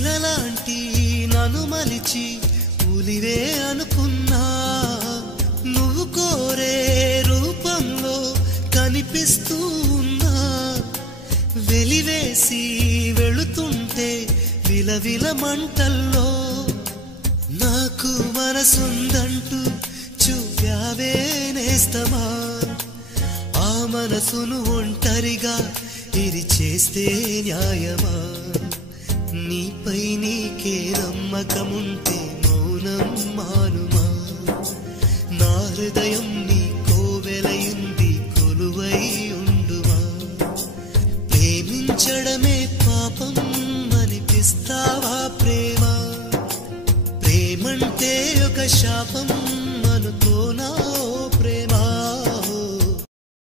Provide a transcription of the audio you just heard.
శిలలాంటి నన్ను మలిచి పులివే అనుకున్నా నువ్వు కోరే రూపంలో కనిపిస్తూ ఉన్నా వెలివేసి వెళుతుంటే విలవిల మంటల్లో నాకు మనసుందంటూ చూపావే నేస్తమా ఆ మనసును ఒంటరిగా ఇరిచేస్తే న్యాయమా నీపై నీకే నమ్మకముంటే మౌనం మానుమా నా హృదయం